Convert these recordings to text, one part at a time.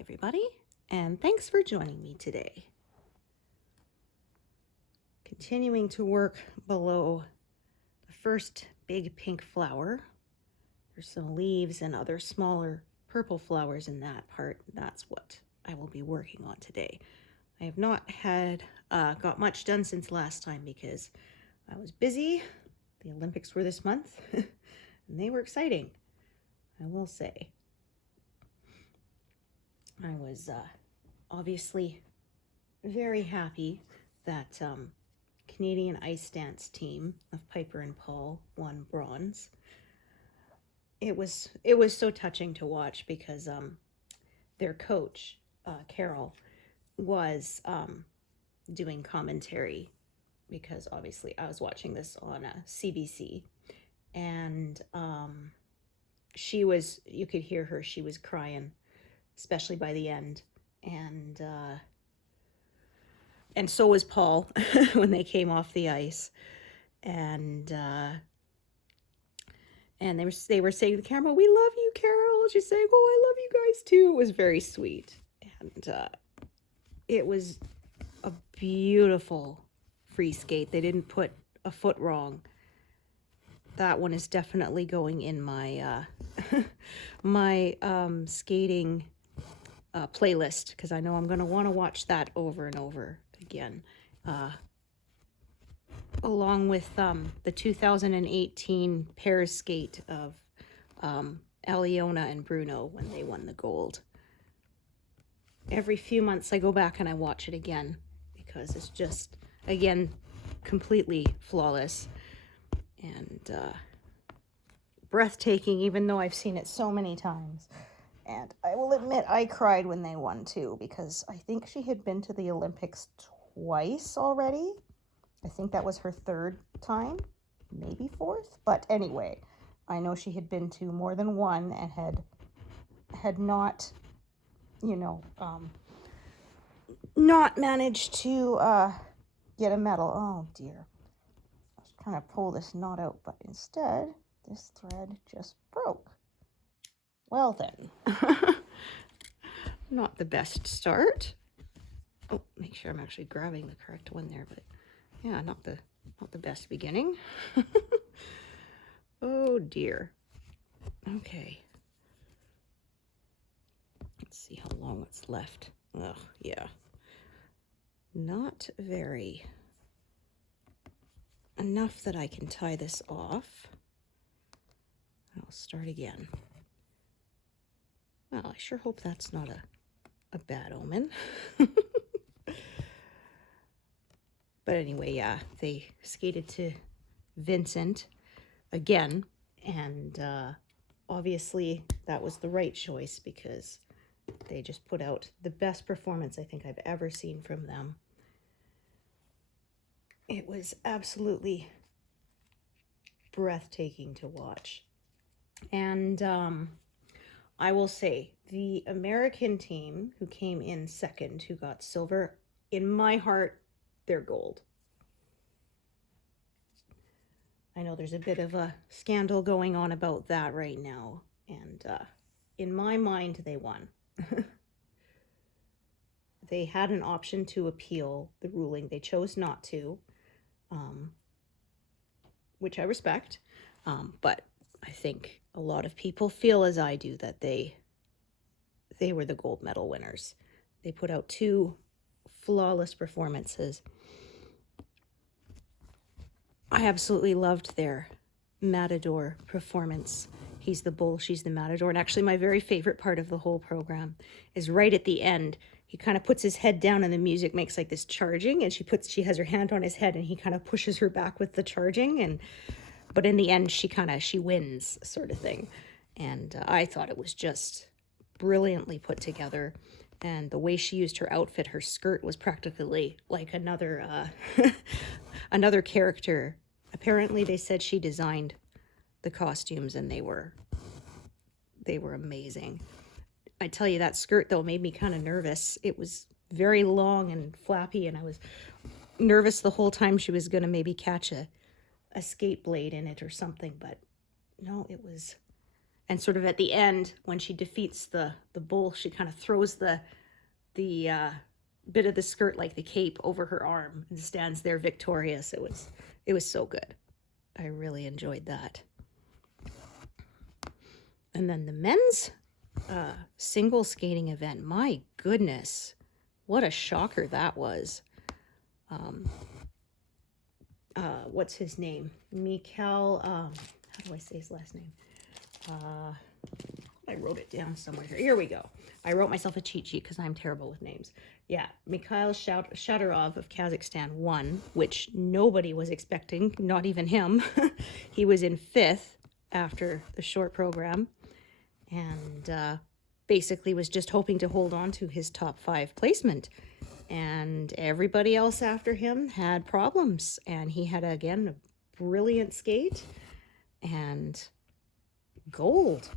everybody, and thanks for joining me today. Continuing to work below the first big pink flower. There's some leaves and other smaller purple flowers in that part. That's what I will be working on today. I have not got much done since last time because I was busy. The Olympics were this month, and they were exciting, I will say. I was obviously very happy that Canadian ice dance team of Piper and Paul won bronze. It was so touching to watch because their coach, Carol, was doing commentary because obviously I was watching this on CBC, and you could hear her, she was crying, especially by the end, and so was Paul when they came off the ice, and they were saying to the camera, "We love you, Carol." She's saying, "Oh, I love you guys too." It was very sweet, and it was a beautiful free skate. They didn't put a foot wrong. That one is definitely going in my my skating playlist, because I know I'm going to want to watch that over and over again, along with the 2018 pairs skate of Aliona and Bruno when they won the gold. Every few months I go back and I watch it again because it's just, again, completely flawless and breathtaking, even though I've seen it so many times. And I will admit I cried when they won too, because I think she had been to the Olympics twice already. I think that was her third time, maybe fourth. But anyway, I know she had been to more than one and had not, not managed to get a medal. Oh dear. I was trying to pull this knot out, but instead this thread just broke. Well then, not the best start. Oh, make sure I'm actually grabbing the correct one there, but yeah, not the best beginning. Oh dear. Okay. Let's see how long it's left. Oh, yeah. Not very. Enough that I can tie this off. I'll start again. Well, I sure hope that's not a bad omen. But anyway, yeah, they skated to Vincent again, and obviously that was the right choice because they just put out the best performance I think I've ever seen from them. It was absolutely breathtaking to watch. And I will say, the American team who came in second, who got silver, in my heart, they're gold. I know there's a bit of a scandal going on about that right now, and in my mind, they won. They had an option to appeal the ruling. They chose not to, which I respect, but I think a lot of people feel as I do, that they were the gold medal winners. They put out two flawless performances. I absolutely loved their Matador performance. He's the bull, she's the Matador. And actually my very favorite part of the whole program is right at the end. He kind of puts his head down and the music makes like this charging, and she has her hand on his head and he kind of pushes her back with the charging, but in the end she wins, sort of thing. And I thought it was just brilliantly put together. And the way she used her outfit, her skirt was practically like another another character. Apparently they said she designed the costumes, and they were amazing. I tell you, that skirt though made me kind of nervous. It was very long and flappy, and I was nervous the whole time she was going to maybe catch a skate blade in it or something, but no, it was And sort of at the end, when she defeats the bull, she kind of throws the bit of the skirt, like the cape, over her arm and stands there victorious. It was so good. I really enjoyed that. And then the men's single skating event. My goodness, what a shocker that was. What's his name? Mikhail, how do I say his last name? I wrote it down somewhere here. Here we go. I wrote myself a cheat sheet because I'm terrible with names. Yeah, Mikhail Shadurov of Kazakhstan won, which nobody was expecting, not even him. He was in 5th after the short program, and basically was just hoping to hold on to his top 5 placement. And everybody else after him had problems, and he had, again, a brilliant skate and gold.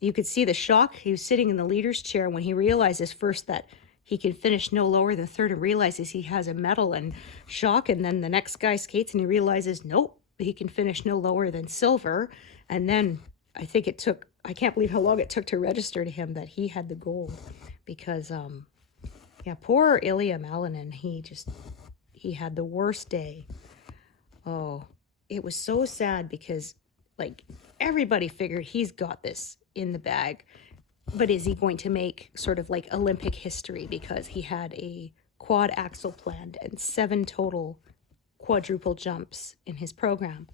You could see the shock. He was sitting in the leader's chair when he realizes first that he can finish no lower than 3rd, and realizes he has a medal, and shock. And then the next guy skates and he realizes, nope, he can finish no lower than silver. And then I think it took, I can't believe how long it took to register to him that he had the gold, because yeah, poor Ilya Malinin, he had the worst day. Oh, it was so sad, because like everybody figured he's got this in the bag, but is he going to make sort of like Olympic history, because he had a quad axel planned and 7 total quadruple jumps in his program.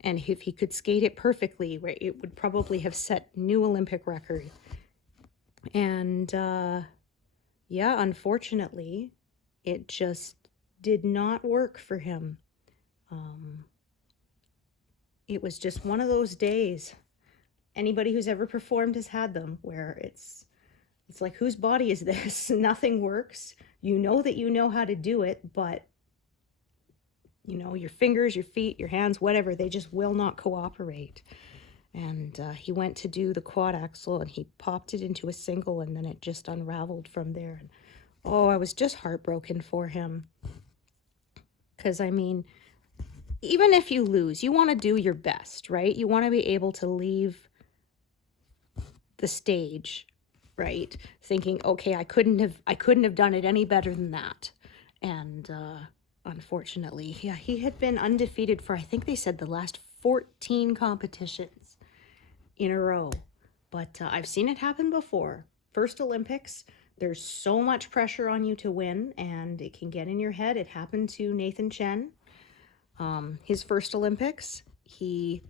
And if he could skate it perfectly, right, it would probably have set new Olympic record. And yeah, unfortunately, it just did not work for him. It was just one of those days. Anybody who's ever performed has had them, where it's like, whose body is this? Nothing works. You know that you know how to do it, but you know, your fingers, your feet, your hands, whatever, they just will not cooperate. And he went to do the quad axel, and he popped it into a single, and then it just unraveled from there. And oh, I was just heartbroken for him. Because, I mean, even if you lose, you want to do your best, right? You want to be able to leave the stage, right, thinking, okay, I couldn't have done it any better than that. And unfortunately, yeah, he had been undefeated for, I think they said, the last 14 competitions in a row. But I've seen it happen before. First Olympics, there's so much pressure on you to win, and it can get in your head. It happened to Nathan Chen. His first Olympics, he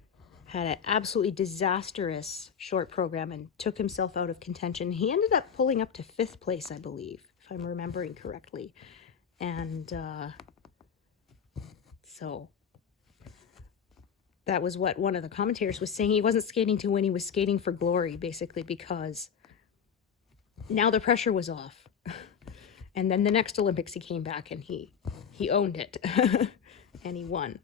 had an absolutely disastrous short program and took himself out of contention. He ended up pulling up to 5th place, I believe, if I'm remembering correctly. And so that was what one of the commentators was saying. He wasn't skating to win, he was skating for glory, basically, because now the pressure was off. And then the next Olympics he came back and he owned it. And he won.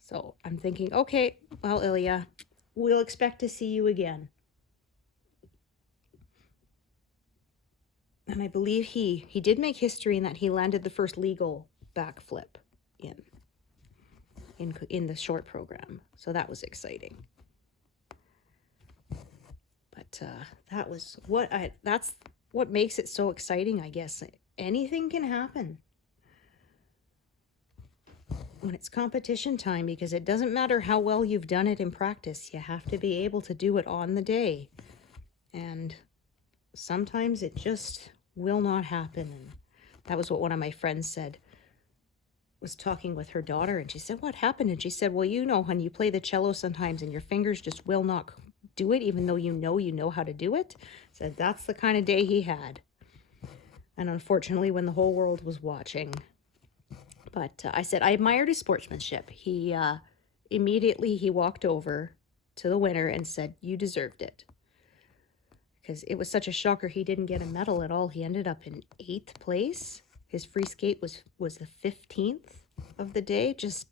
So I'm thinking, okay, well, Ilya, we'll expect to see you again. And I believe he did make history in that he landed the first legal backflip in the short program. So that was exciting. But that's what makes it so exciting, I guess. Anything can happen when it's competition time, because it doesn't matter how well you've done it in practice. You have to be able to do it on the day. And sometimes it just will not happen. And that was what one of my friends said. Was talking with her daughter, and she said, what happened? And she said, well, you know, hon, you play the cello sometimes and your fingers just will not do it, even though you know how to do it. Said that's the kind of day he had. And unfortunately, when the whole world was watching. But I said, I admired his sportsmanship. He immediately walked over to the winner and said, you deserved it. Because it was such a shocker he didn't get a medal at all. He ended up in 8th place. His free skate was the 15th of the day. Just,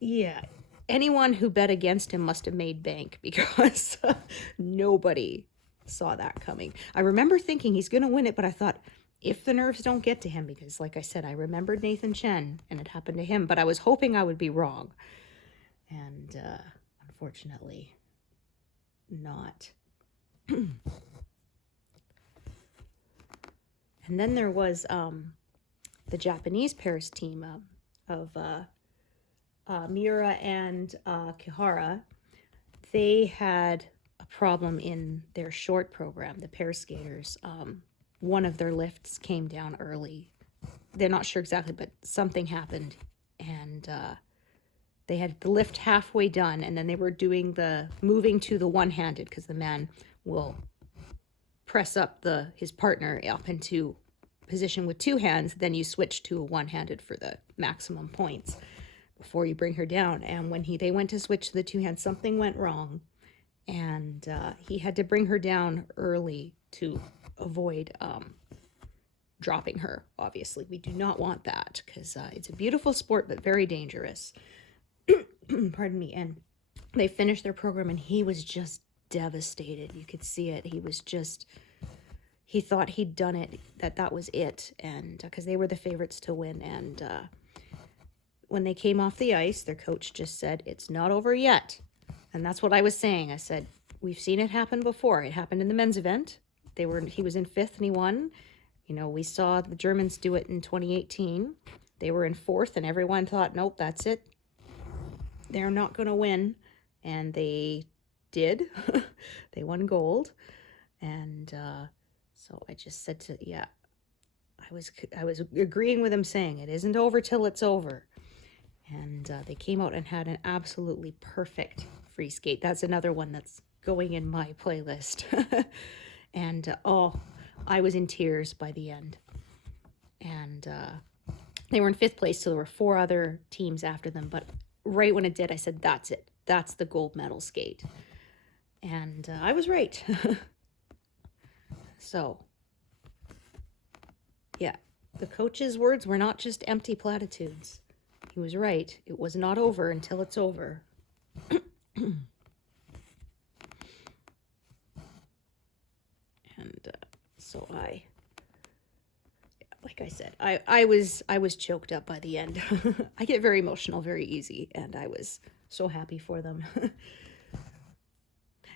yeah. Anyone who bet against him must have made bank, because nobody saw that coming. I remember thinking he's going to win it, but I thought, if the nerves don't get to him, because like I said, I remembered Nathan Chen and it happened to him, but I was hoping I would be wrong. And unfortunately not. And then there was the Japanese pairs team of Miura and Kihara. They had a problem in their short program, the pair skaters. One of their lifts came down early. They're not sure exactly, but something happened. And they had the lift halfway done, and then they were doing the moving to the one-handed, because the man will press up his partner up into position with two hands, then you switch to a one-handed for the maximum points before you bring her down. And when they went to switch to the two hands, something went wrong, and he had to bring her down early to avoid dropping her. Obviously, we do not want that, because it's a beautiful sport but very dangerous. Pardon me. And they finished their program, and he was just devastated. You could see it. He thought he'd done it, that was it, and because they were the favorites to win. And when they came off the ice, their coach just said, "It's not over yet." And that's what I was saying. I said, we've seen it happen before. It happened in the men's event. He was in fifth and he won. You know, we saw the Germans do it in 2018. They were in fourth, and everyone thought, nope, that's it. They're not going to win. And they did. They won gold. And so I just said I was agreeing with him, saying it isn't over till it's over. And they came out and had an absolutely perfect free skate. That's another one that's going in my playlist. And I was in tears by the end. And they were in fifth place, so there were 4 other teams after them. But right when it did, I said, that's it. That's the gold medal skate. And I was right. So, yeah, the coach's words were not just empty platitudes. He was right. It was not over until it's over. And so like I said, I was choked up by the end. I get very emotional very easy, and I was so happy for them.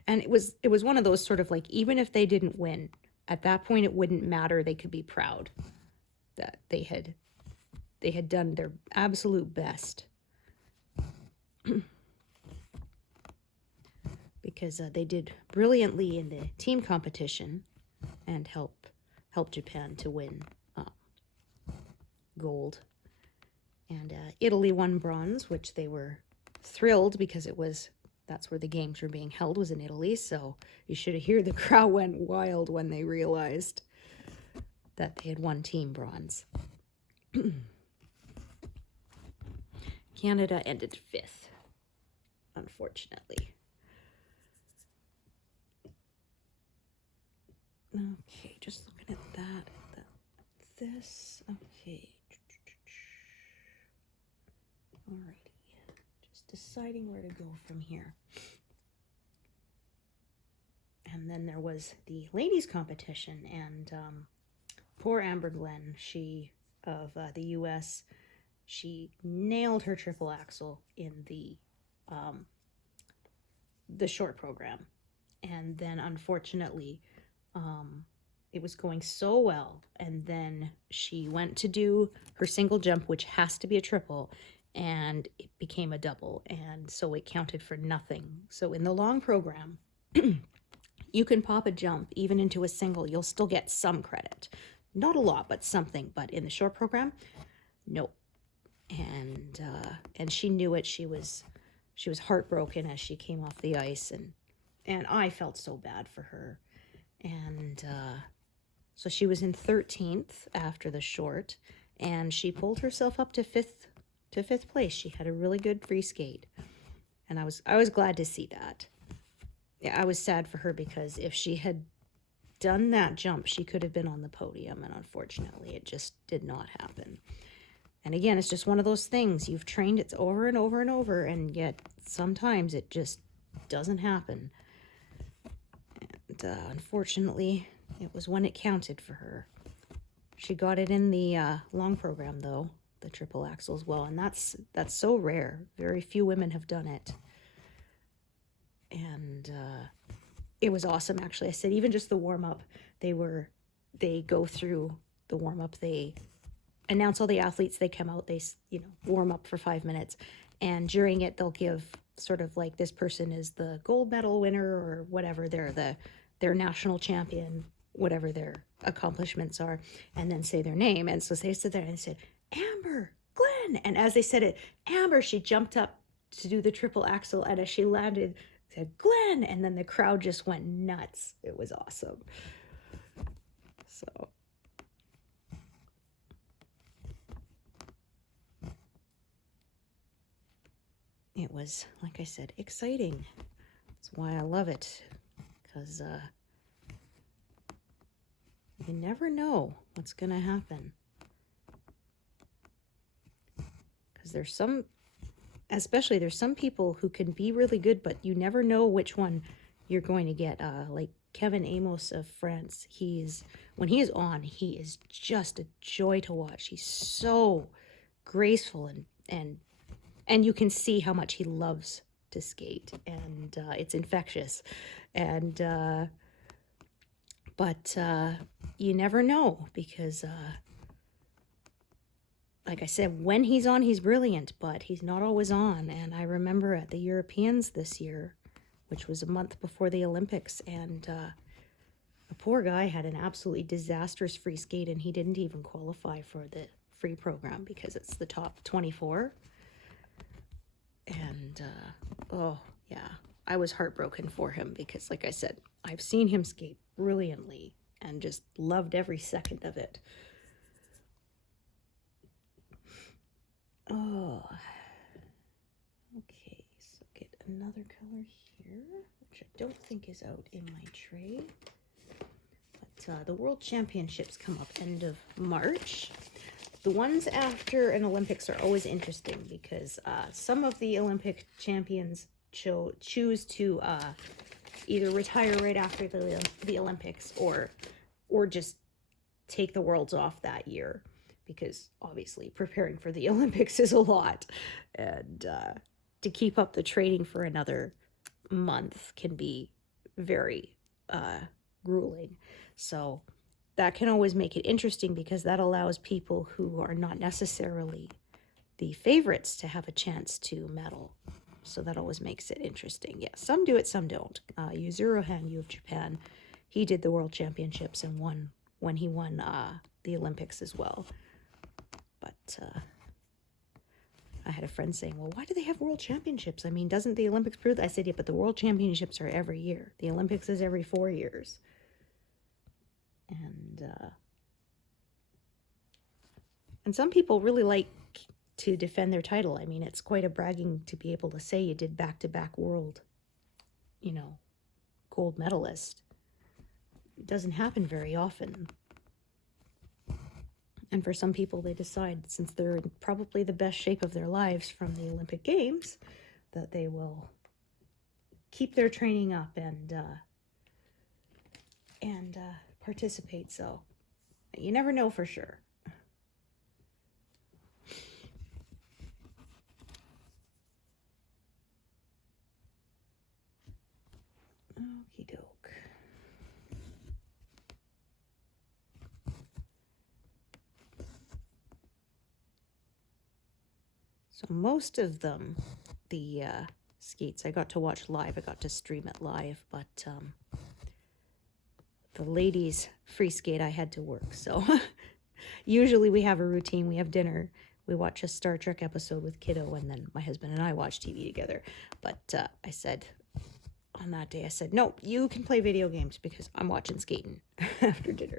And it was one of those sort of like, even if they didn't win, at that point it wouldn't matter. They could be proud that they had done their absolute best. Because they did brilliantly in the team competition and helped Japan to win gold. And Italy won bronze, which they were thrilled, because that's where the games were being held, was in Italy. So you should have heard the crowd went wild when they realized that they had won team bronze. Canada ended 5th, unfortunately. Okay, just looking at that. This. Okay. Alrighty. Just deciding where to go from here. And then there was the ladies' competition, and poor Amber Glenn, she of the U.S., she nailed her triple axel in the short program. And then, unfortunately, it was going so well, and then she went to do her single jump, which has to be a triple, and it became a double, and so it counted for nothing. So in the long program, you can pop a jump even into a single. You'll still get some credit. Not a lot, but something. But in the short program, no. And she knew it. She was heartbroken as she came off the ice, and I felt so bad for her. And so she was in 13th after the short, and she pulled herself up to fifth place. She had a really good free skate, and I was glad to see that. Yeah, I was sad for her, because if she had done that jump, she could have been on the podium, and unfortunately it just did not happen. And again, it's just one of those things. You've trained it over and over and over, and yet sometimes it just doesn't happen. And unfortunately, it was when it counted for her. She got it in the long program, though, the triple axel as well, and that's so rare. Very few women have done it. it was awesome, actually. I said, even just the warm-up, they go through the warm-up, they announce all the athletes, they come out, they, warm up for 5 minutes, and during it they'll give sort of like, this person is the gold medal winner or whatever, their national champion, whatever their accomplishments are, and then say their name. And so they stood there and said, Amber, Glenn, and as they said it, Amber, she jumped up to do the triple axel, and as she landed, said Glenn, and then the crowd just went nuts. It was awesome. So it was, like I said, exciting. That's why I love it, because you never know what's gonna happen. Because there's some people who can be really good, but you never know which one you're going to get. Like Kevin Amos of France, when he is on, he is just a joy to watch. He's so graceful, and you can see how much he loves to skate, and it's infectious. And but you never know, because like I said, when he's on, he's brilliant, but he's not always on. And I remember at the Europeans this year, which was a month before the Olympics, and the poor guy had an absolutely disastrous free skate, and he didn't even qualify for the free program because it's the top 24. And oh yeah, I was heartbroken for him, because like I said, I've seen him skate brilliantly and just loved every second of it. Oh, okay, so get another color here, which I don't think is out in my tray. But the World Championships come up end of March. The ones after an Olympics are always interesting, because some of the Olympic champions choose to either retire right after the Olympics, or just take the Worlds off that year, because obviously preparing for the Olympics is a lot, and to keep up the training for another month can be very grueling. So that can always make it interesting, because that allows people who are not necessarily the favorites to have a chance to medal. So that always makes it interesting. Yeah, some do it, some don't. Yuzuru Hanyu of Japan, he did the World Championships and won when he won the Olympics as well. But I had a friend saying, well, why do they have World Championships? I mean, doesn't the Olympics prove that? I said, yeah, but the World Championships are every year. The Olympics is every 4 years. And some people really like to defend their title. I mean, it's quite a bragging to be able to say you did back-to-back world, gold medalist. It doesn't happen very often. And for some people, they decide, since they're in probably the best shape of their lives from the Olympic Games, that they will keep their training up and participate. So you never know for sure. Okie doke. So most of them, the skates, I got to watch live. I got to stream it live, but the ladies' free skate, I had to work. So usually we have a routine. We have dinner. We watch a Star Trek episode with kiddo, and then my husband and I watch TV together. But I said, on that day, I said, no, you can play video games, because I'm watching skating after dinner.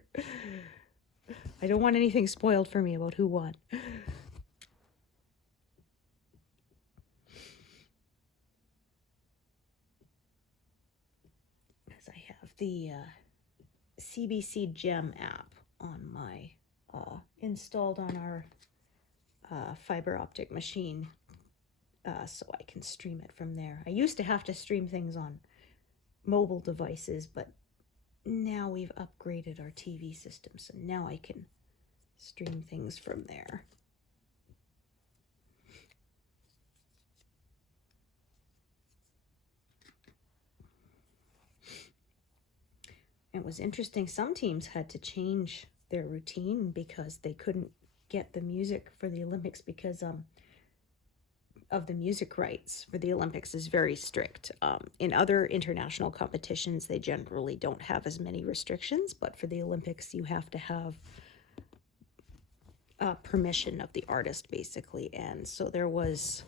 I don't want anything spoiled for me about who won. As I have the CBC Gem app on my installed on our fiber optic machine, so I can stream it from there. I used to have to stream things on mobile devices, but now we've upgraded our TV system, so now I can stream things from there. It was interesting. Some teams had to change their routine because they couldn't get the music for the Olympics because of the music rights for the Olympics is very strict. In other international competitions, they generally don't have as many restrictions, but for the Olympics, you have to have permission of the artist, basically. And so there was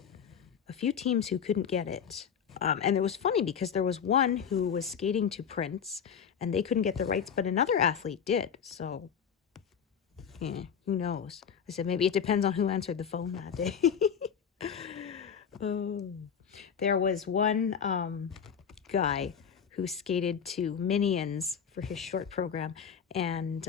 a few teams who couldn't get it. And it was funny because there was one who was skating to Prince, and they couldn't get the rights, but another athlete did. So, yeah, who knows? I said, maybe it depends on who answered the phone that day. Oh, there was one guy who skated to Minions for his short program, and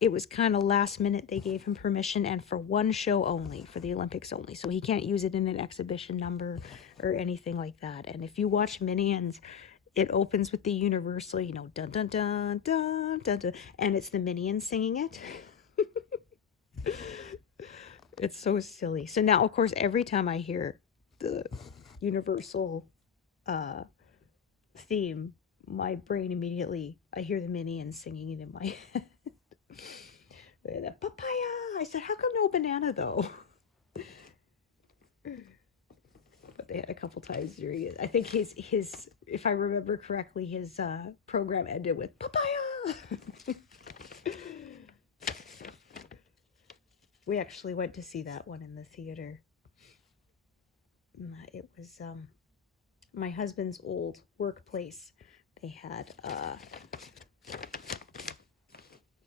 it was kind of last minute. They gave him permission, and for one show only, for the Olympics only, so he can't use it in an exhibition number or anything like that. And if you watch Minions, it opens with the Universal, you know, dun dun dun dun dun dun, and it's the Minions singing it. It's so silly. So now, of course, every time I hear the Universal theme, my brain immediately, I hear the Minions singing it in my head. The papaya! I said, how come no banana, though? But they had a couple times during it. I think his if I remember correctly, his program ended with papaya! We actually went to see that one in the theater. It was my husband's old workplace. They had,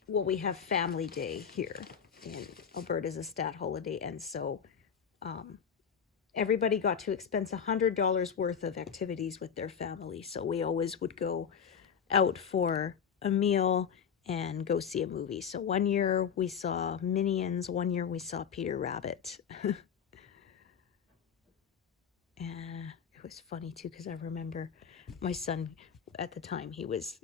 well, we have Family Day here in Alberta's a stat holiday, and so everybody got to expense $100 worth of activities with their family. So we always would go out for a meal and go see a movie. So one year we saw Minions, one year we saw Peter Rabbit. And it was funny too, because I remember my son at the time, he was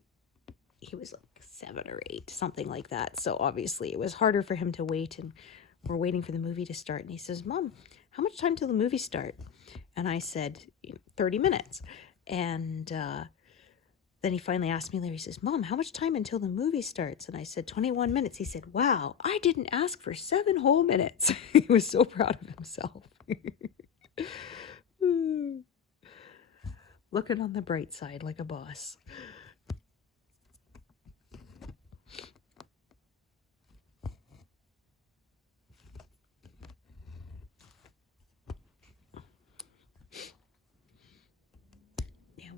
like 7 or 8, something like that. So obviously it was harder for him to wait, and we're waiting for the movie to start. And he says, Mom, how much time till the movie start? And I said, 30 minutes. And then he finally asked me later, he says, Mom, how much time until the movie starts? And I said, 21 minutes. He said, wow, I didn't ask for 7 whole minutes. He was so proud of himself. Looking on the bright side like a boss.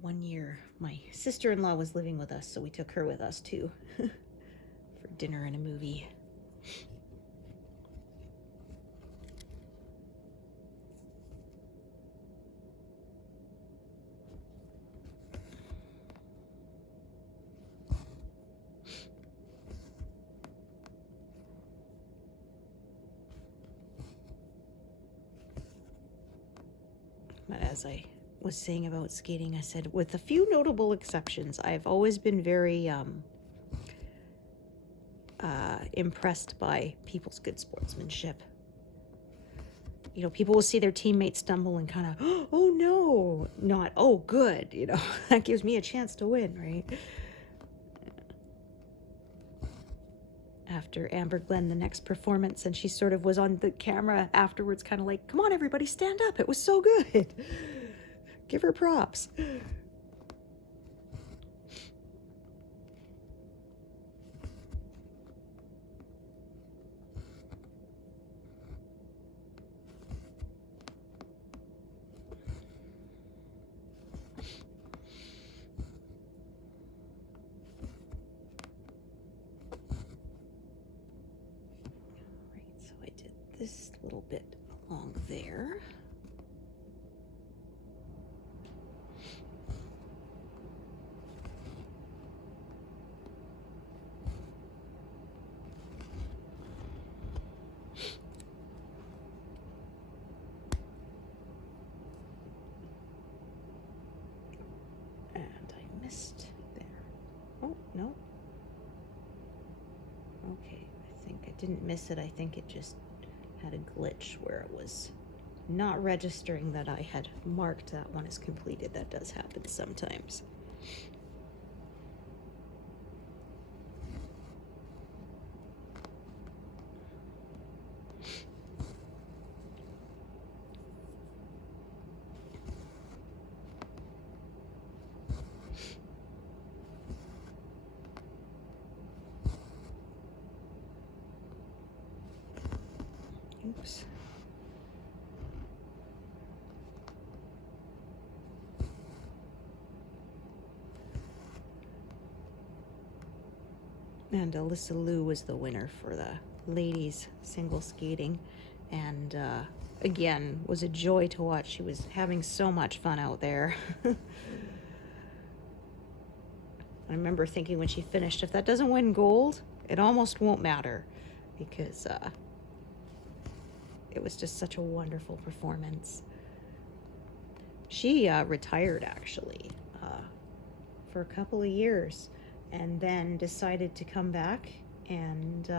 One year my sister-in-law was living with us, so we took her with us too for dinner and a movie. But as I was saying about skating, I said, with a few notable exceptions, I've always been very impressed by people's good sportsmanship. You know, people will see their teammates stumble and kind of, oh no, not, oh good, you know, that gives me a chance to win, right? After Amber Glenn, the next performance, and she sort of was on the camera afterwards, kind of like, come on everybody, stand up, it was so good. Give her props. Right, so I did this little bit along there. Missed there. Oh, no. Okay, I think I didn't miss it. I think it just had a glitch where it was not registering that I had marked that one as completed. That does happen sometimes. Oops. And Alyssa Liu was the winner for the ladies single skating. And again, was a joy to watch. She was having so much fun out there. I remember thinking when she finished, if that doesn't win gold, it almost won't matter, because it was just such a wonderful performance. She retired, actually, for a couple of years, and then decided to come back, and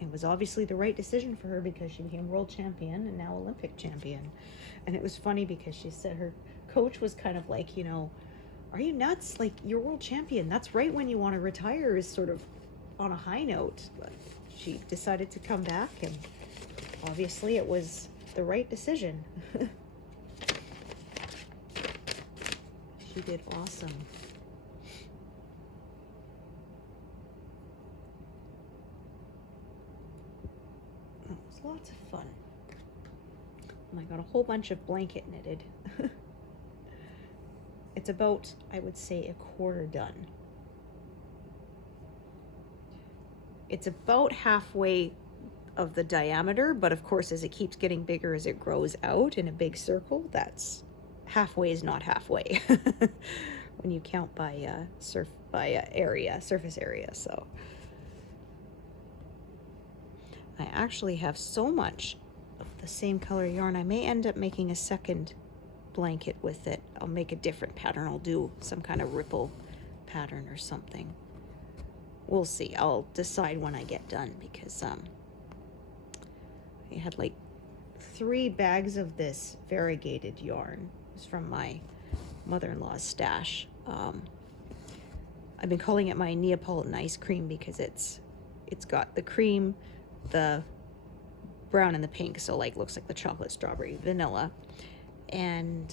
it was obviously the right decision for her, because she became world champion and now Olympic champion. And it was funny because she said her coach was kind of like, you know, are you nuts? Like, you're world champion. That's right when you want to retire, is sort of on a high note. But she decided to come back, and obviously it was the right decision. She did awesome. It was lots of fun. And I got a whole bunch of blanket knitted. It's about, I would say, a quarter done. It's about halfway of the diameter, but of course, as it keeps getting bigger, as it grows out in a big circle, that's halfway is not halfway when you count by surface area. So I actually have so much of the same color yarn, I may end up making a second blanket with it. I'll make a different pattern. I'll do some kind of ripple pattern or something. We'll see. I'll decide when I get done, because I had like 3 bags of this variegated yarn. It's from my mother-in-law's stash. I've been calling it my Neapolitan ice cream, because it's got the cream, the brown, and the pink, so like looks like the chocolate, strawberry, vanilla. And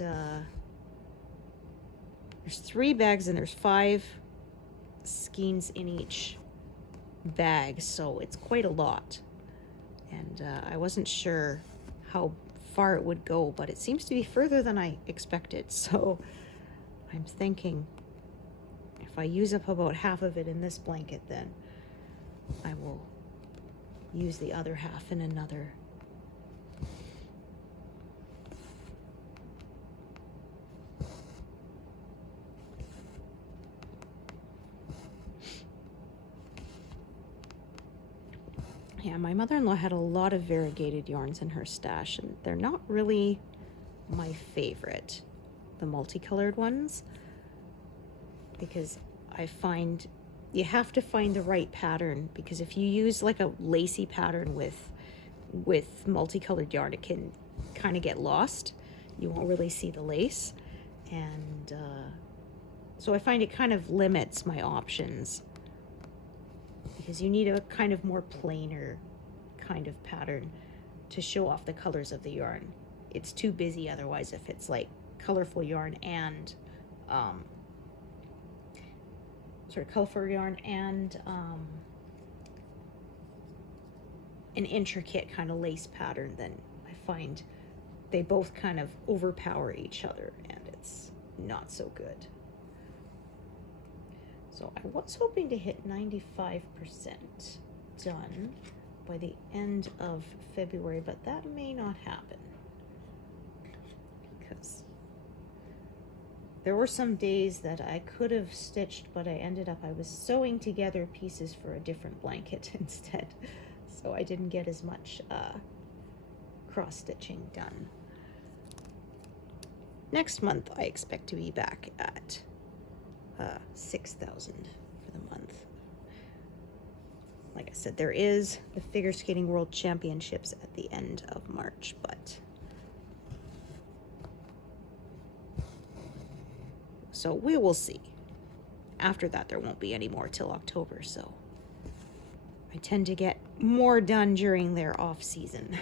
there's 3 bags, and there's 5 skeins in each bag, so it's quite a lot. And I wasn't sure how far it would go, but it seems to be further than I expected. So I'm thinking if I use up about half of it in this blanket, then I will use the other half in another. Yeah, my mother-in-law had a lot of variegated yarns in her stash, and they're not really my favorite, the multicolored ones, because I find you have to find the right pattern, because if you use like a lacy pattern with multicolored yarn, it can kind of get lost. You won't really see the lace, and so I find it kind of limits my options, because you need a kind of more plainer kind of pattern to show off the colors of the yarn. It's too busy otherwise if it's like colorful yarn and sort of colorful yarn and an intricate kind of lace pattern. Then I find they both kind of overpower each other, and it's not so good. So I was hoping to hit 95% done by the end of February, but that may not happen, because there were some days that I could have stitched, but I was sewing together pieces for a different blanket instead. So I didn't get as much cross-stitching done. Next month, I expect to be back at 6,000 for the month. Like I said, there is the Figure Skating World Championships at the end of March, but so we will see. After that, there won't be any more till October, so I tend to get more done during their off season.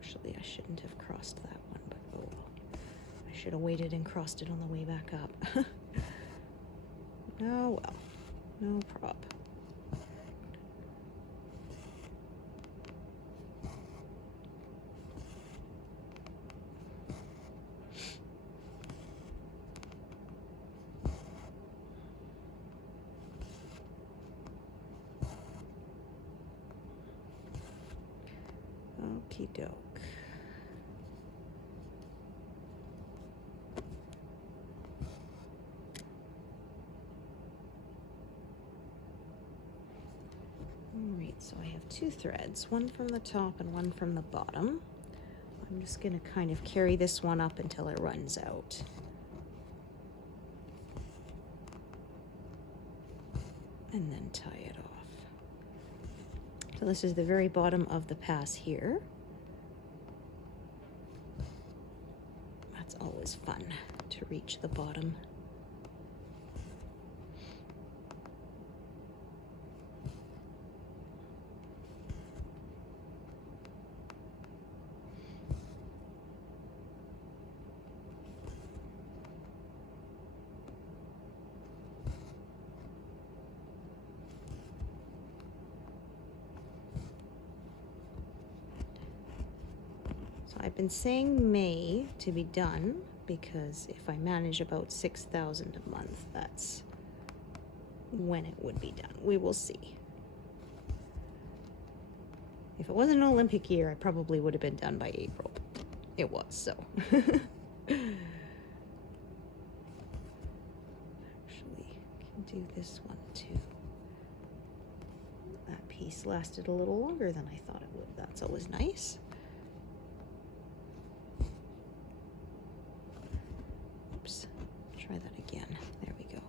Actually, I shouldn't have crossed that one, but oh well. I should have waited and crossed it on the way back up. Oh well. No prob. Okie doke. Alright, so I have two threads, one from the top and one from the bottom. I'm just going to kind of carry this one up until it runs out. And then tie it off. So this is the very bottom of the pass here. That's always fun to reach the bottom. I've been saying May to be done because if I manage about 6,000 a month, that's when it would be done. We will see. If it wasn't an Olympic year, I probably would have been done by April. It was, so. Actually, can do this one too. That piece lasted a little longer than I thought it would. That's always nice. Try that again. There we go.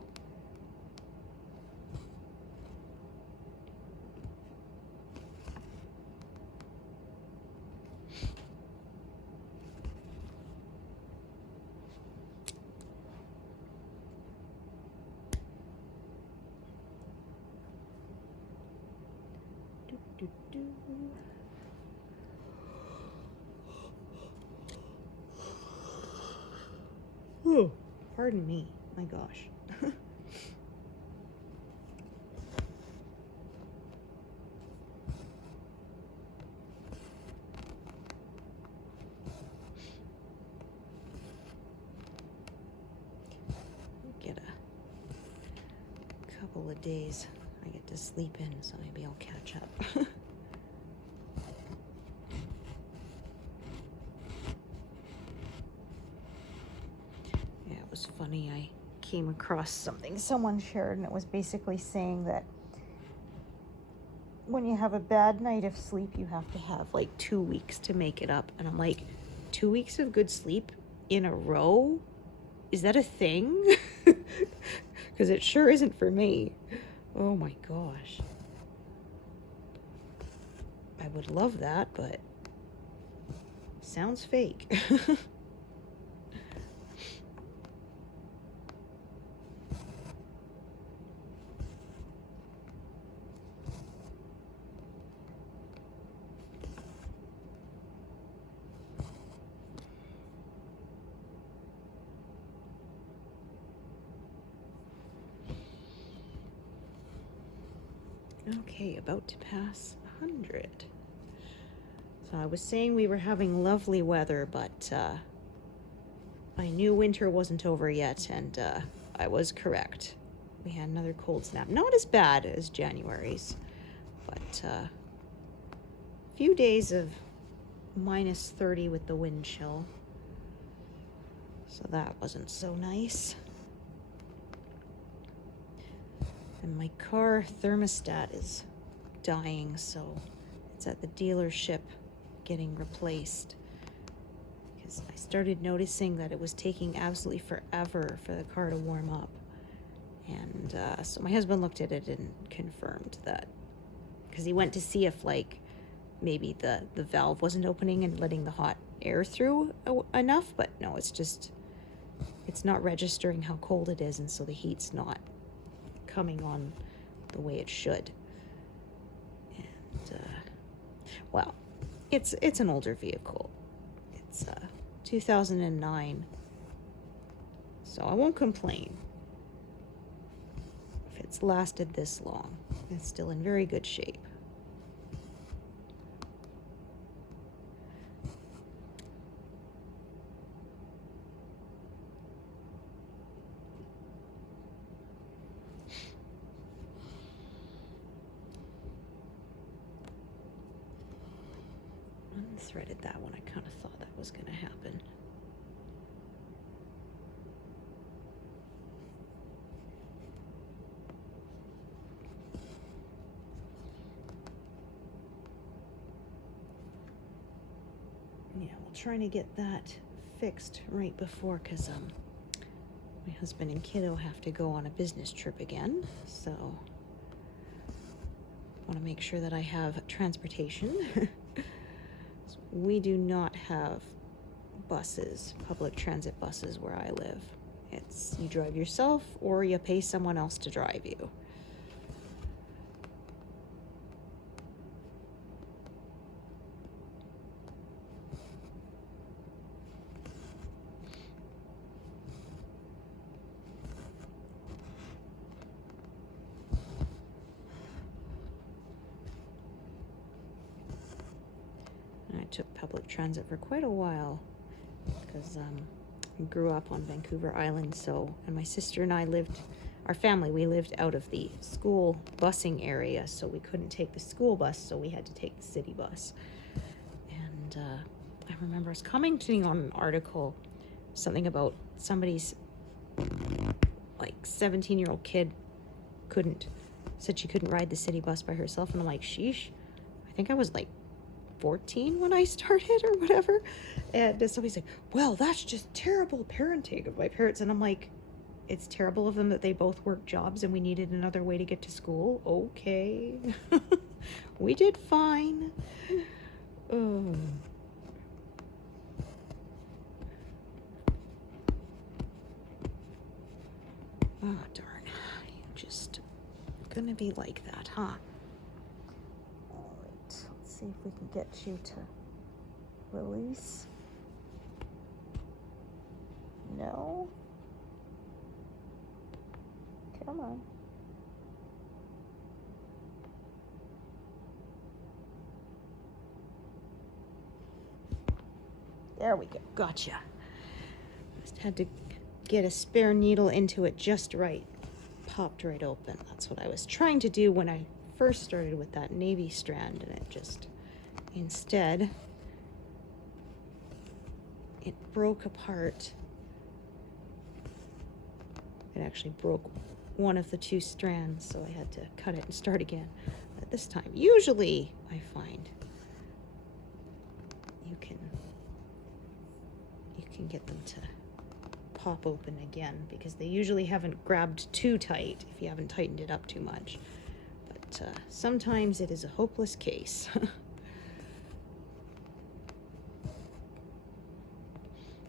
Oh, pardon me. My gosh. Get a couple of days I get to sleep in, so maybe I'll catch up. Yeah, it was funny. I came across something someone shared, and it was basically saying that when you have a bad night of sleep, you have to have like 2 weeks to make it up. And I'm like, 2 weeks of good sleep in a row? Is that a thing? Because it sure isn't for me. Oh my gosh. I would love that, but sounds fake. Okay, about to pass 100. So I was saying we were having lovely weather, but I knew winter wasn't over yet, and I was correct. We had another cold snap. Not as bad as January's, but a few days of minus 30 with the wind chill. So that wasn't so nice. And my car thermostat is dying, so it's at the dealership getting replaced. Because I started noticing that it was taking absolutely forever for the car to warm up. And so my husband looked at it and confirmed that, because he went to see if like maybe the valve wasn't opening and letting the hot air through enough, but no, it's not registering how cold it is, and so the heat's not coming on the way it should. And well, it's an older vehicle. It's 2009, so I won't complain if it's lasted this long. It's still in very good shape. Unthreaded that one. I kind of thought that was going to happen. Yeah, we're trying to get that fixed right before, because my husband and kiddo have to go on a business trip again, so I want to make sure that I have transportation. We do not have buses, public transit buses where I live. It's you drive yourself or you pay someone else to drive you. I took public transit for quite a while because I grew up on Vancouver Island, and my sister and I our family, we lived out of the school busing area, so we couldn't take the school bus, so we had to take the city bus. And I remember I was commenting on an article, something about somebody's like 17-year-old kid said she couldn't ride the city bus by herself, and I'm like, sheesh, I think I was like 14 when I started or whatever. And somebody's like, well, that's just terrible parenting of my parents. And I'm like, it's terrible of them that they both work jobs and we needed another way to get to school. Okay. We did fine. Oh. Oh, darn. You're just gonna be like that, huh? See if we can get you to release. No? Come on. There we go. Gotcha. Just had to get a spare needle into it just right. Popped right open. That's what I was trying to do when I first started with that navy strand, and it just instead it broke apart. It actually broke one of the two strands, so I had to cut it and start again. But this time, usually I find you can get them to pop open again, because they usually haven't grabbed too tight if you haven't tightened it up too much. Sometimes it is a hopeless case.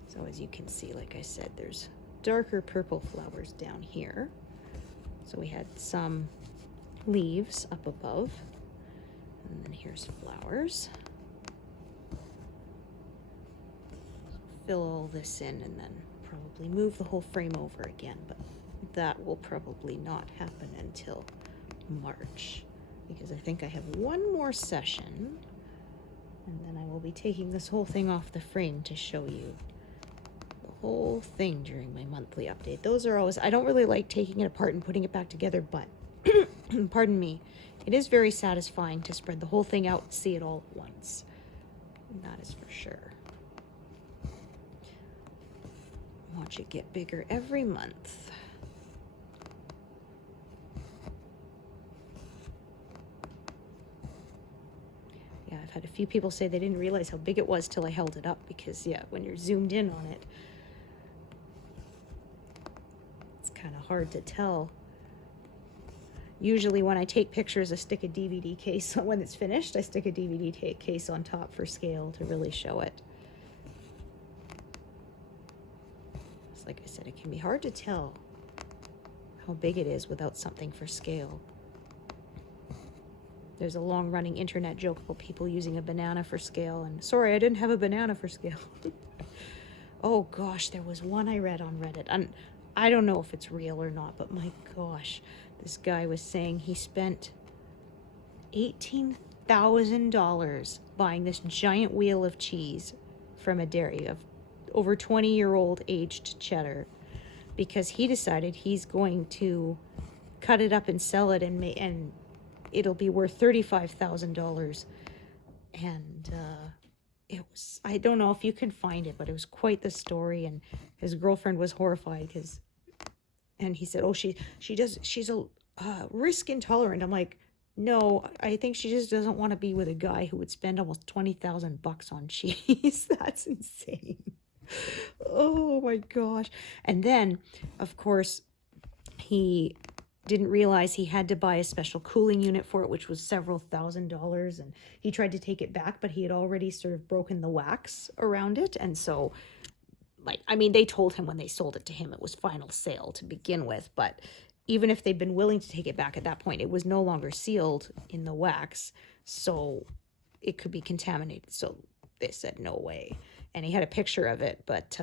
So as you can see, like I said, there's darker purple flowers down here. So we had some leaves up above, and then here's flowers. Fill all this in and then probably move the whole frame over again, but that will probably not happen until March, because I think I have one more session, and then I will be taking this whole thing off the frame to show you the whole thing during my monthly update. Those are always, I don't really like taking it apart and putting it back together, but pardon me, it is very satisfying to spread the whole thing out and see it all at once. And that is for sure. Watch it get bigger every month. Yeah, I've had a few people say they didn't realize how big it was till I held it up, because yeah, when you're zoomed in on it, it's kind of hard to tell. Usually when I take pictures, I stick a DVD case on. When it's finished, I stick a DVD case on top for scale to really show it. It's like I said, it can be hard to tell how big it is without something for scale. There's a long-running internet joke about people using a banana for scale, and sorry, I didn't have a banana for scale. Oh gosh, there was one I read on Reddit, and I don't know if it's real or not, but my gosh, This guy was saying he spent $18,000 buying this giant wheel of cheese from a dairy of over 20-year-old aged cheddar, because he decided he's going to cut it up and sell it, and it'll be worth $35,000. And it was, I don't know if you can find it, but it was quite the story. And his girlfriend was horrified and he said, oh, she's a risk intolerant. I'm like, no, I think she just doesn't want to be with a guy who would spend almost $20,000 on cheese. That's insane. Oh my gosh. And then, of course, he didn't realize he had to buy a special cooling unit for it, which was several $1,000s. And he tried to take it back, but he had already sort of broken the wax around it. And so, like, I mean, they told him when they sold it to him, it was final sale to begin with. But even if they'd been willing to take it back at that point, it was no longer sealed in the wax. So it could be contaminated. So they said, no way. And he had a picture of it, but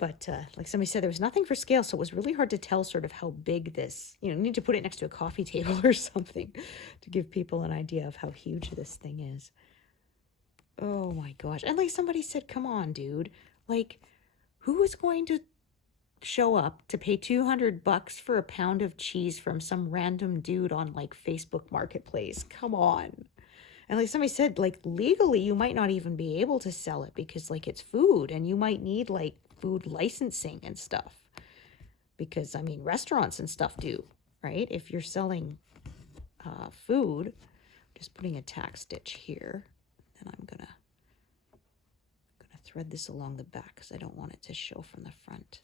like somebody said, there was nothing for scale, so it was really hard to tell sort of how big this, you need to put it next to a coffee table or something to give people an idea of how huge this thing is. Oh my gosh. And like somebody said, come on, dude. Like, who is going to show up to pay $200 for a pound of cheese from some random dude on like Facebook Marketplace? Come on. And like somebody said, like legally, you might not even be able to sell it because like it's food and you might need like food licensing and stuff. Because I mean, restaurants and stuff do, right? If you're selling food, just putting a tack stitch here, and I'm gonna thread this along the back because I don't want it to show from the front.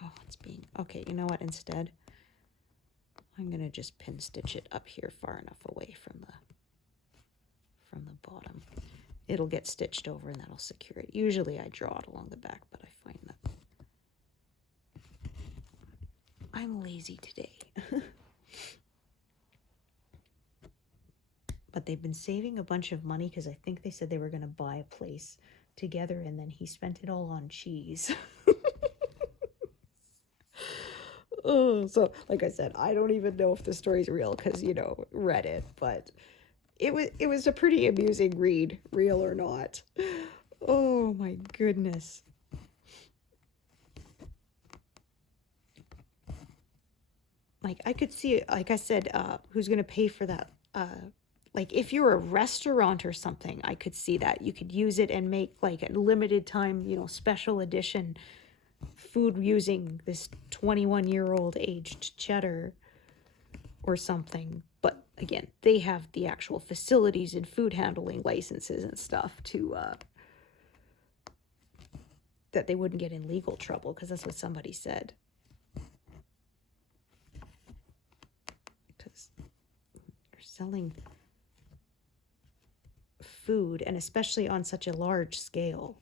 Oh, it's being, okay, you know what, instead, I'm gonna just pin stitch it up here far enough away from the bottom. It'll get stitched over and that'll secure it. Usually I draw it along the back, but I find that I'm lazy today. But they've been saving a bunch of money because I think they said they were going to buy a place together, and then he spent it all on cheese. Oh, so like I said, I don't even know if the story's real because, read it, but it was a pretty amusing read, real or not. Oh my goodness. Like I could see, like I said, who's going to pay for that? Like if you're a restaurant or something, I could see that. You could use it and make like a limited time, special edition food using this 21-year-old aged cheddar or something. But again, they have the actual facilities and food handling licenses and stuff to that they wouldn't get in legal trouble, because that's what somebody said. Because you're selling food, and especially on such a large scale,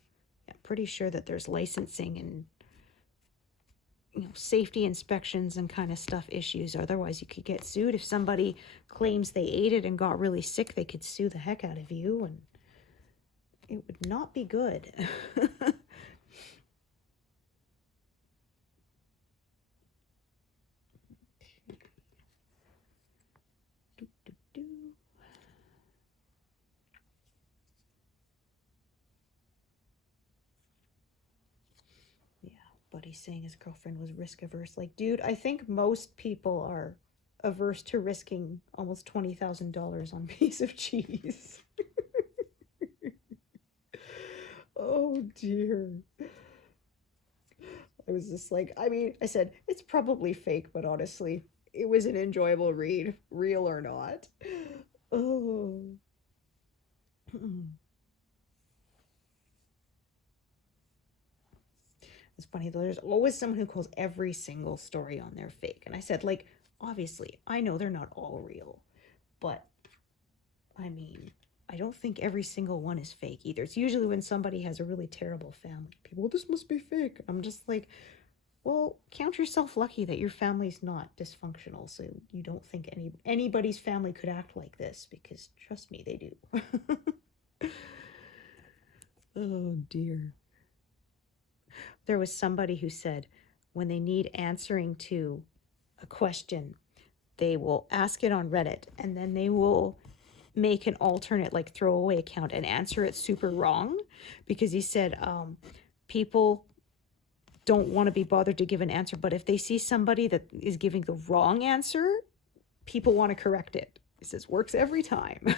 I'm pretty sure that there's licensing and safety inspections and kind of stuff issues. Otherwise you could get sued. If somebody claims they ate it and got really sick, they could sue the heck out of you, and it would not be good. But he's saying his girlfriend was risk averse. Like, dude, I think most people are averse to risking almost $20,000 on a piece of cheese. Oh dear. I was just like, I mean, I said, it's probably fake, but honestly, it was an enjoyable read, real or not. Oh. It's funny though, there's always someone who calls every single story on there fake. And I said, like, obviously, I know they're not all real, but I mean, I don't think every single one is fake either. It's usually when somebody has a really terrible family. People, well, this must be fake. I'm just like, well, count yourself lucky that your family's not dysfunctional, so you don't think anybody's family could act like this, because trust me, they do. Oh dear. There was somebody who said when they need answering to a question, they will ask it on Reddit, and then they will make an alternate, like, throwaway account and answer it super wrong, because he said people don't want to be bothered to give an answer, but if they see somebody that is giving the wrong answer, people want to correct it. He says, works every time.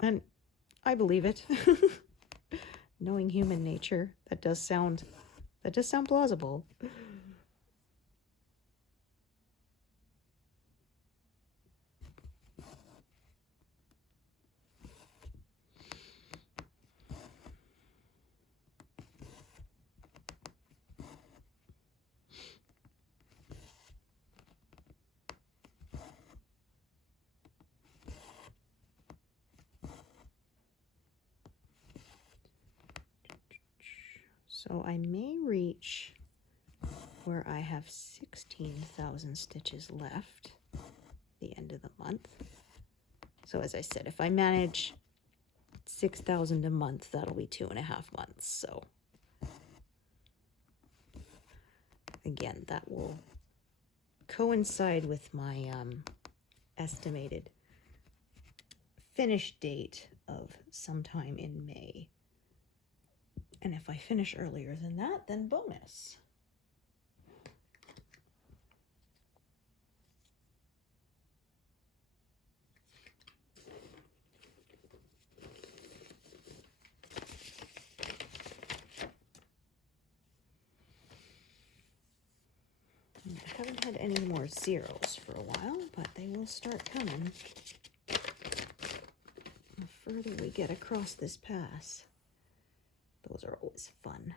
And I believe it. Knowing human nature, that does sound plausible. So I may reach where I have 16,000 stitches left at the end of the month. So as I said, if I manage 6,000 a month, that'll be 2.5 months. So again, that will coincide with my estimated finish date of sometime in May. And if I finish earlier than that, then bonus. I haven't had any more zeros for a while, but they will start coming the further we get across this pass. Those are always fun.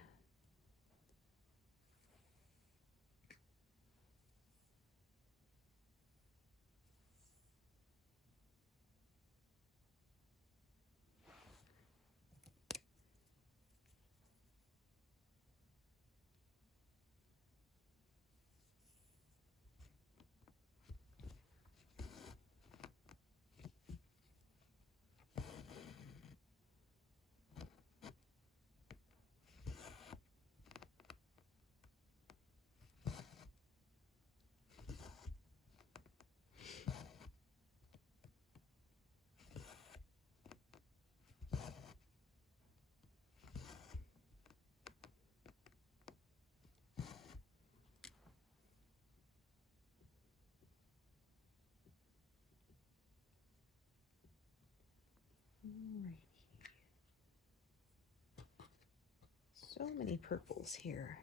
So many purples here.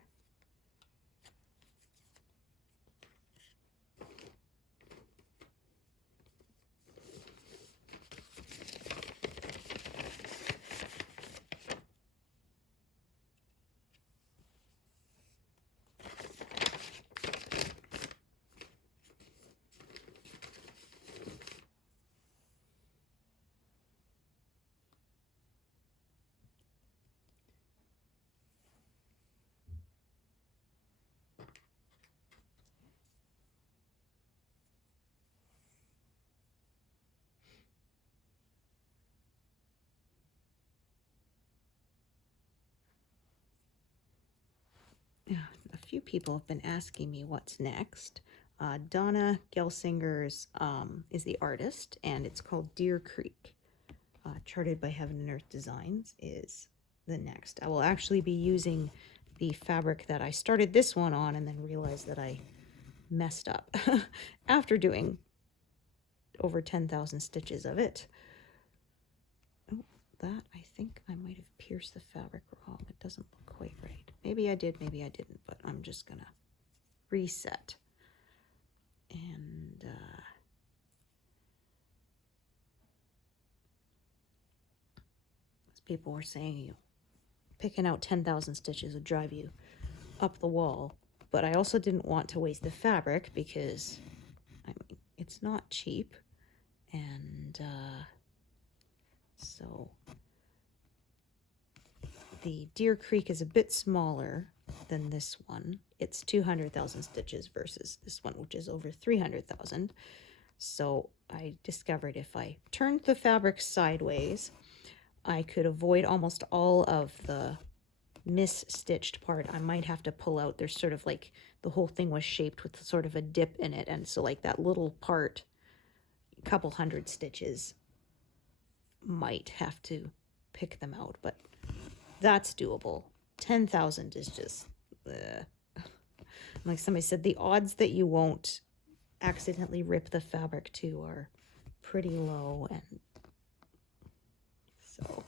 Yeah, a few people have been asking me what's next. Donna Gelsinger's is the artist, and it's called Deer Creek. Charted by Heaven and Earth Designs is the next. I will actually be using the fabric that I started this one on and then realized that I messed up after doing over 10,000 stitches of it. Oh, that, I think I might have pierced the fabric wrong. It doesn't look quite right. Maybe I did, maybe I didn't, but I'm just gonna reset. And as people were saying, picking out 10,000 stitches would drive you up the wall. But I also didn't want to waste the fabric because, I mean, it's not cheap. And so the Deer Creek is a bit smaller than this one. It's 200,000 stitches versus this one, which is over 300,000. So I discovered if I turned the fabric sideways, I could avoid almost all of the misstitched part. I might have to pull out. There's sort of like the whole thing was shaped with sort of a dip in it, and so like that little part, a couple hundred stitches, might have to pick them out, but that's doable. 10,000 is just like somebody said, the odds that you won't accidentally rip the fabric too are pretty low, and so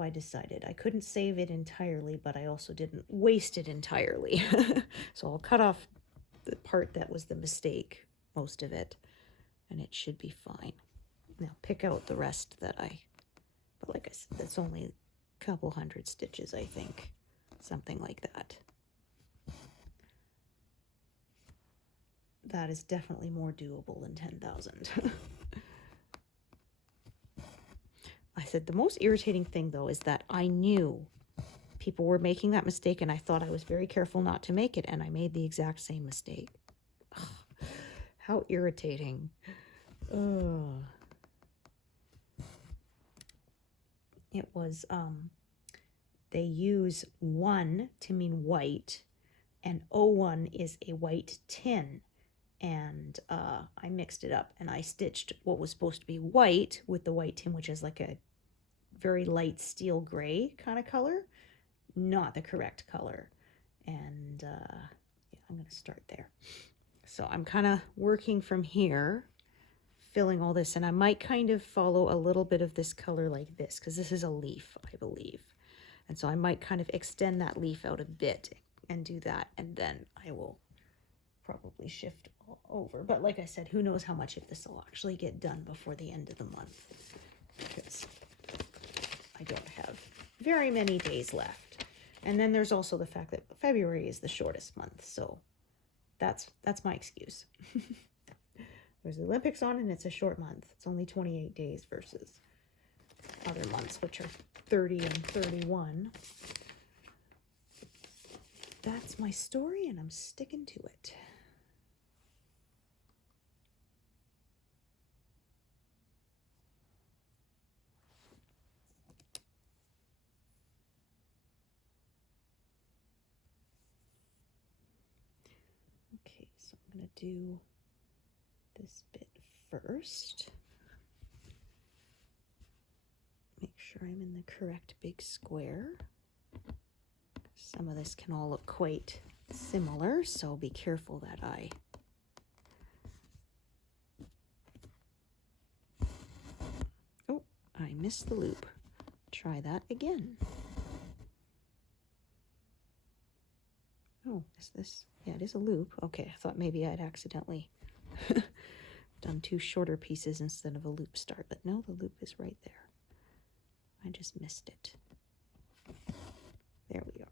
I decided I couldn't save it entirely, but I also didn't waste it entirely. So I'll cut off the part that was the mistake, most of it, and it should be fine. Now pick out the rest that but like I said, that's only a couple hundred stitches, I think. Something like that. That is definitely more doable than 10,000. I said the most irritating thing, though, is that I knew people were making that mistake, and I thought I was very careful not to make it, and I made the exact same mistake. Ugh, how irritating. Ugh. It was, they use 1 to mean white, and 01 is a white tin. And I mixed it up, and I stitched what was supposed to be white with the white tin, which is like a very light steel gray kind of color, not the correct color. And yeah, I'm going to start there. So I'm kind of working from here, filling all this, and I might kind of follow a little bit of this color like this, because this is a leaf, I believe. And so I might kind of extend that leaf out a bit and do that, and then I will probably shift all over. But like I said, who knows how much of this will actually get done before the end of the month, because I don't have very many days left. And then there's also the fact that February is the shortest month, so that's my excuse. There's the Olympics on, and it's a short month. It's only 28 days versus other months, which are 30 and 31. That's my story, and I'm sticking to it. Okay, so I'm going to do this bit first. Make sure I'm in the correct big square. Some of this can all look quite similar, so be careful that I missed the loop. Try that again. Oh, is this? Yeah, it is a loop. Okay, I thought maybe I'd accidentally done 2 shorter pieces instead of a loop start, but no, the loop is right there. I just missed it. There we are.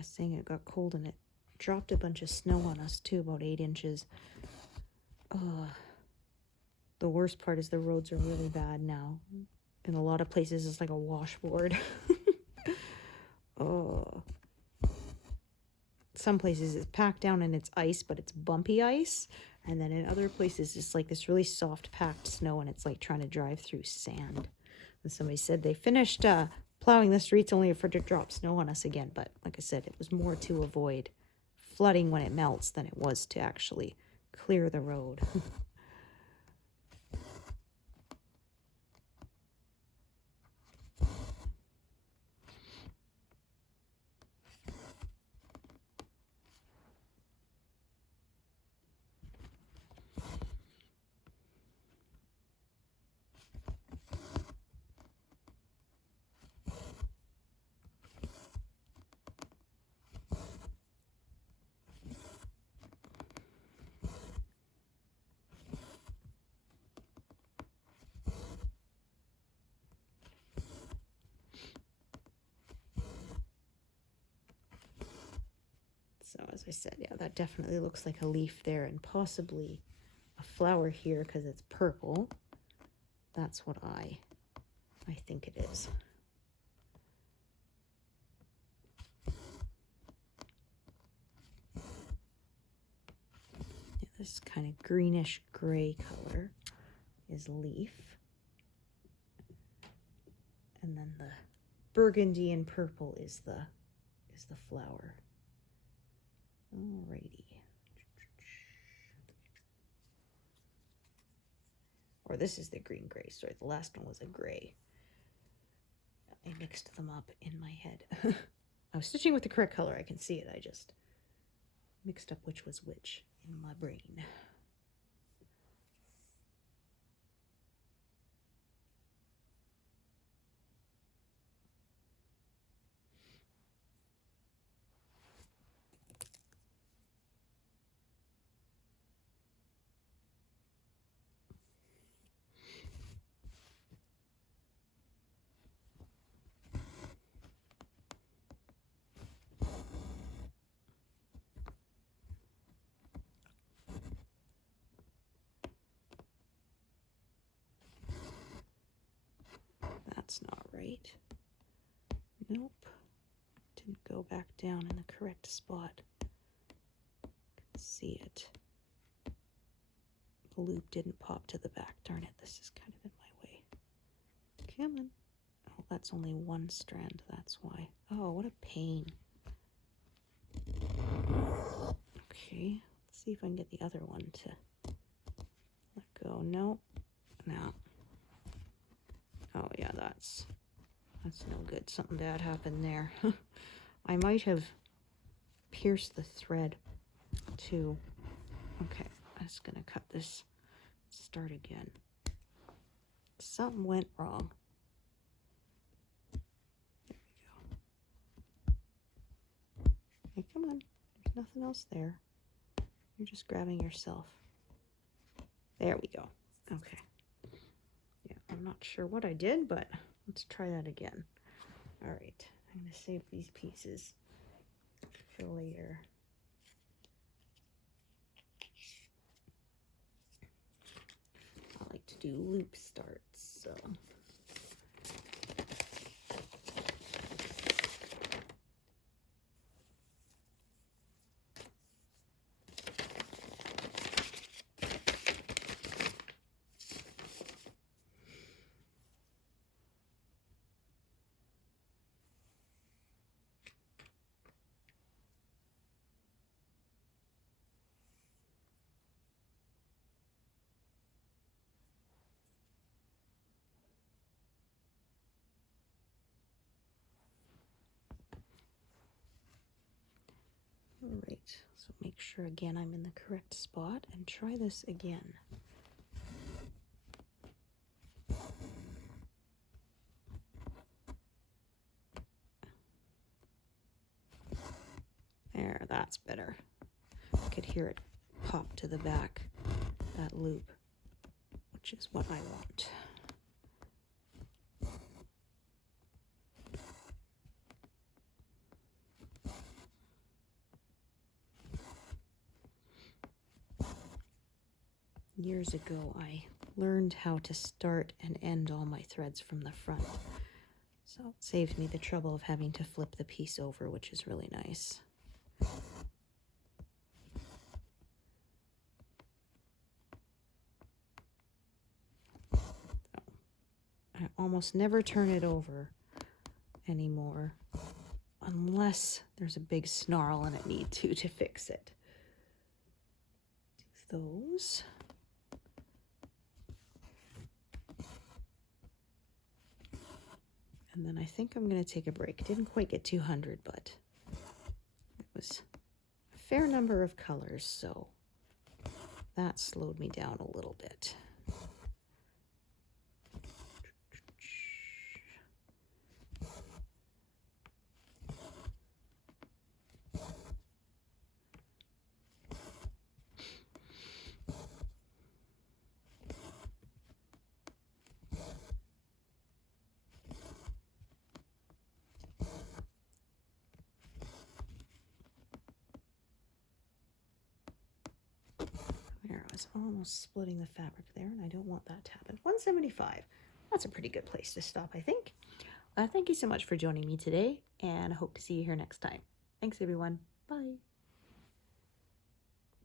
Saying it got cold, and it dropped a bunch of snow on us too, about 8 inches. The worst part is the roads are really bad now. In a lot of places it's like a washboard. Some places it's packed down and it's ice, but it's bumpy ice, and then in other places it's like this really soft packed snow, and it's like trying to drive through sand. And somebody said they finished plowing the streets only for it to drop snow on us again. But like I said, it was more to avoid flooding when it melts than it was to actually clear the road. as I said, yeah, that definitely looks like a leaf there, and possibly a flower here because it's purple. That's what I think it is. Yeah, this kind of greenish gray color is leaf. And then the burgundy and purple is the flower. Alrighty. Or this is the green gray. Sorry, the last one was a gray. I mixed them up in my head. I was stitching with the correct color. I can see it. I just mixed up which was which in my brain. That's not right. Nope. Didn't go back down in the correct spot. Can see it. The loop didn't pop to the back. Darn it, this is kind of in my way. Come on. Oh, that's only one strand, that's why. Oh, what a pain. Okay, let's see if I can get the other one to let go. No. No. Oh yeah, that's no good. Something bad happened there. I might have pierced the thread too. Okay, I'm just gonna cut this. Start again. Something went wrong. There we go. Hey, come on. There's nothing else there. You're just grabbing yourself. There we go. Okay. Yeah, I'm not sure what I did, but let's try that again. All right, I'm going to save these pieces for later. I like to do loop starts, so. All right, so make sure again I'm in the correct spot and try this again. There, that's better. I could hear it pop to the back, that loop, which is what I want. Years ago, I learned how to start and end all my threads from the front. So it saved me the trouble of having to flip the piece over, which is really nice. I almost never turn it over anymore, unless there's a big snarl and I need to fix it. Do those. And then I think I'm going to take a break. Didn't quite get 200, but it was a fair number of colors, so that slowed me down a little bit. It's almost splitting the fabric there, and I don't want that to happen. 175. That's a pretty good place to stop, I think. Thank you so much for joining me today, and I hope to see you here next time. Thanks, everyone. Bye.